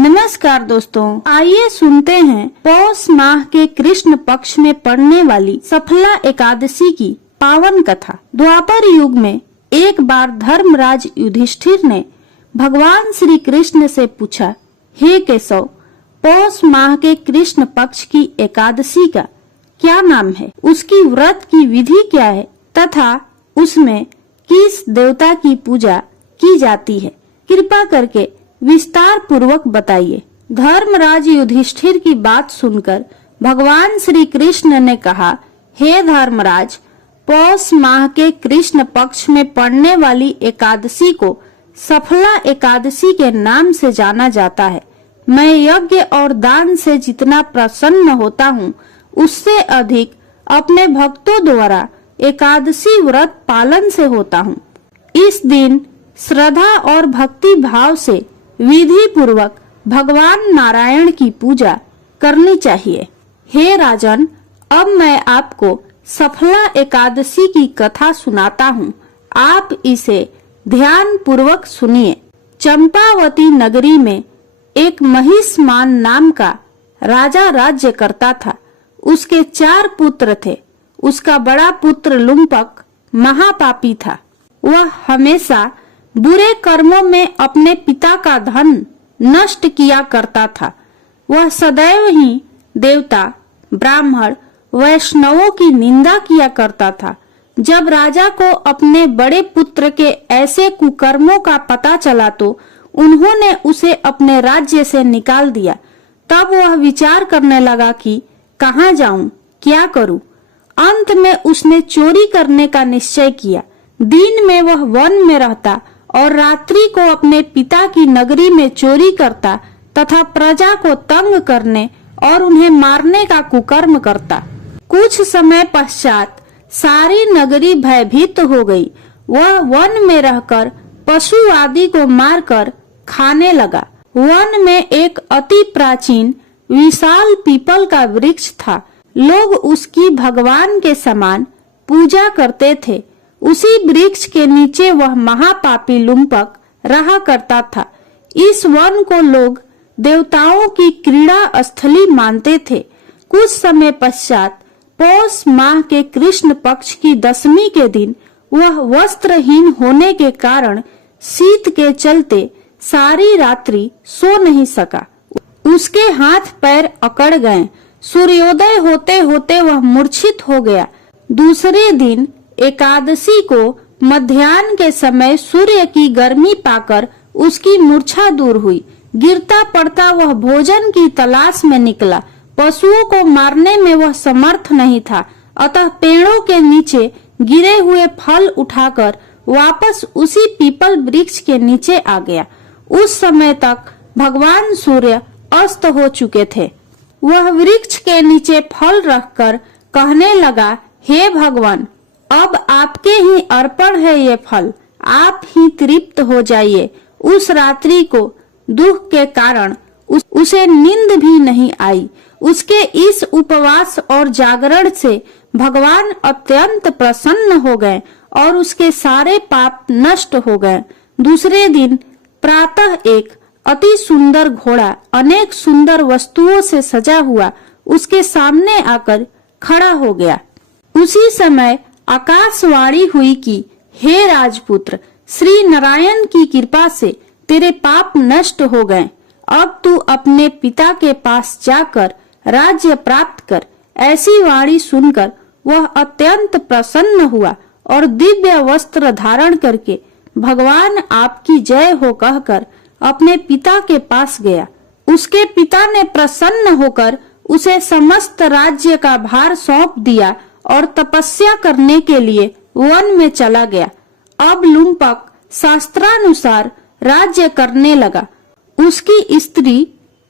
नमस्कार दोस्तों, आइए सुनते हैं पौष माह के कृष्ण पक्ष में पड़ने वाली सफला एकादशी की पावन कथा। द्वापर युग में एक बार धर्मराज युधिष्ठिर ने भगवान श्री कृष्ण से पूछा, हे केशव, पौष माह के कृष्ण पक्ष की एकादशी का क्या नाम है, उसकी व्रत की विधि क्या है तथा उसमें किस देवता की पूजा की जाती है, कृपा करके विस्तार पूर्वक बताइए। धर्मराज युधिष्ठिर की बात सुनकर भगवान श्री कृष्ण ने कहा, हे धर्मराज, पौष माह के कृष्ण पक्ष में पड़ने वाली एकादशी को सफला एकादशी के नाम से जाना जाता है। मैं यज्ञ और दान से जितना प्रसन्न होता हूँ, उससे अधिक अपने भक्तों द्वारा एकादशी व्रत पालन से होता हूँ। इस दिन श्रद्धा और भक्ति भाव से विधि पूर्वक भगवान नारायण की पूजा करनी चाहिए। हे राजन, अब मैं आपको सफला एकादशी की कथा सुनाता हूँ। आप इसे ध्यान पूर्वक सुनिए। चंपावती नगरी में एक महिष्मान नाम का राजा राज्य करता था। उसके 4 पुत्र थे। उसका बड़ा पुत्र लुम्पक महापापी था। वह हमेशा बुरे कर्मों में अपने पिता का धन नष्ट किया करता था। वह सदैव ही देवता, ब्राह्मण, वैष्णवों की निंदा किया करता था। जब राजा को अपने बड़े पुत्र के ऐसे कुकर्मों का पता चला तो उन्होंने उसे अपने राज्य से निकाल दिया। तब वह विचार करने लगा कि कहाँ जाऊं, क्या करूं। अंत में उसने चोरी करने का निश्चय किया। दिन में वह वन में रहता और रात्रि को अपने पिता की नगरी में चोरी करता तथा प्रजा को तंग करने और उन्हें मारने का कुकर्म करता। कुछ समय पश्चात सारी नगरी भयभीत हो गई। वह वन में रहकर पशु आदि को मारकर खाने लगा। वन में एक अति प्राचीन विशाल पीपल का वृक्ष था। लोग उसकी भगवान के समान पूजा करते थे। उसी वृक्ष के नीचे वह महापापी लुम्पक रहा करता था। इस वन को लोग देवताओं की क्रीड़ा स्थली मानते थे। कुछ समय पश्चात पौष माह के कृष्ण पक्ष की दशमी के दिन वह वस्त्रहीन होने के कारण शीत के चलते सारी रात्रि सो नहीं सका। उसके हाथ पैर अकड़ गए। सूर्योदय होते होते वह मूर्छित हो गया। दूसरे दिन एकादशी को मध्याह्न के समय सूर्य की गर्मी पाकर उसकी मूर्छा दूर हुई। गिरता पड़ता वह भोजन की तलाश में निकला। पशुओं को मारने में वह समर्थ नहीं था, अतः पेड़ों के नीचे गिरे हुए फल उठाकर वापस उसी पीपल वृक्ष के नीचे आ गया। उस समय तक भगवान सूर्य अस्त हो चुके थे। वह वृक्ष के नीचे फल रखकर कहने लगा, हे भगवान, अब आपके ही अर्पण है ये फल, आप ही तृप्त हो जाइए। उस रात्रि को दुख के कारण उसे नींद भी नहीं आई। उसके इस उपवास और जागरण से भगवान अत्यंत प्रसन्न हो गए और उसके सारे पाप नष्ट हो गए। दूसरे दिन प्रातः एक अति सुंदर घोड़ा अनेक सुंदर वस्तुओं से सजा हुआ उसके सामने आकर खड़ा हो गया। उसी समय आकाशवाणी हुई कि हे राजपुत्र, श्री नारायण की कृपा से तेरे पाप नष्ट हो गए। अब तू अपने पिता के पास जाकर राज्य प्राप्त कर। ऐसी वाणी सुनकर वह अत्यंत प्रसन्न हुआ और दिव्य वस्त्र धारण करके भगवान आपकी जय हो कहकर अपने पिता के पास गया। उसके पिता ने प्रसन्न होकर उसे समस्त राज्य का भार सौंप दिया और तपस्या करने के लिए वन में चला गया। अब लुम्पक शास्त्रानुसार राज्य करने लगा। उसकी स्त्री,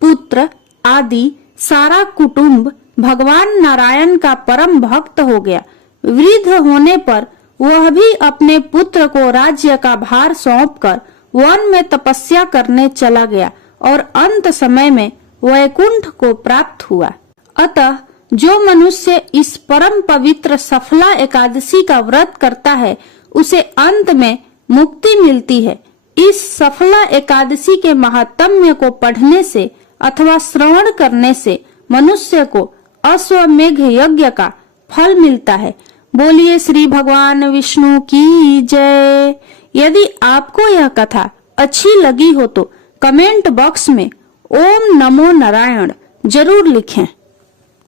पुत्र आदि सारा कुटुंब भगवान नारायण का परम भक्त हो गया। वृद्ध होने पर वह भी अपने पुत्र को राज्य का भार सौंपकर वन में तपस्या करने चला गया और अंत समय में वैकुंठ को प्राप्त हुआ। अतः जो मनुष्य इस परम पवित्र सफला एकादशी का व्रत करता है, उसे अंत में मुक्ति मिलती है। इस सफला एकादशी के महात्म्य को पढ़ने से अथवा श्रवण करने से मनुष्य को अश्वमेघ यज्ञ का फल मिलता है। बोलिए श्री भगवान विष्णु की जय। यदि आपको यह कथा अच्छी लगी हो तो कमेंट बॉक्स में ओम नमो नारायण जरूर लिखें।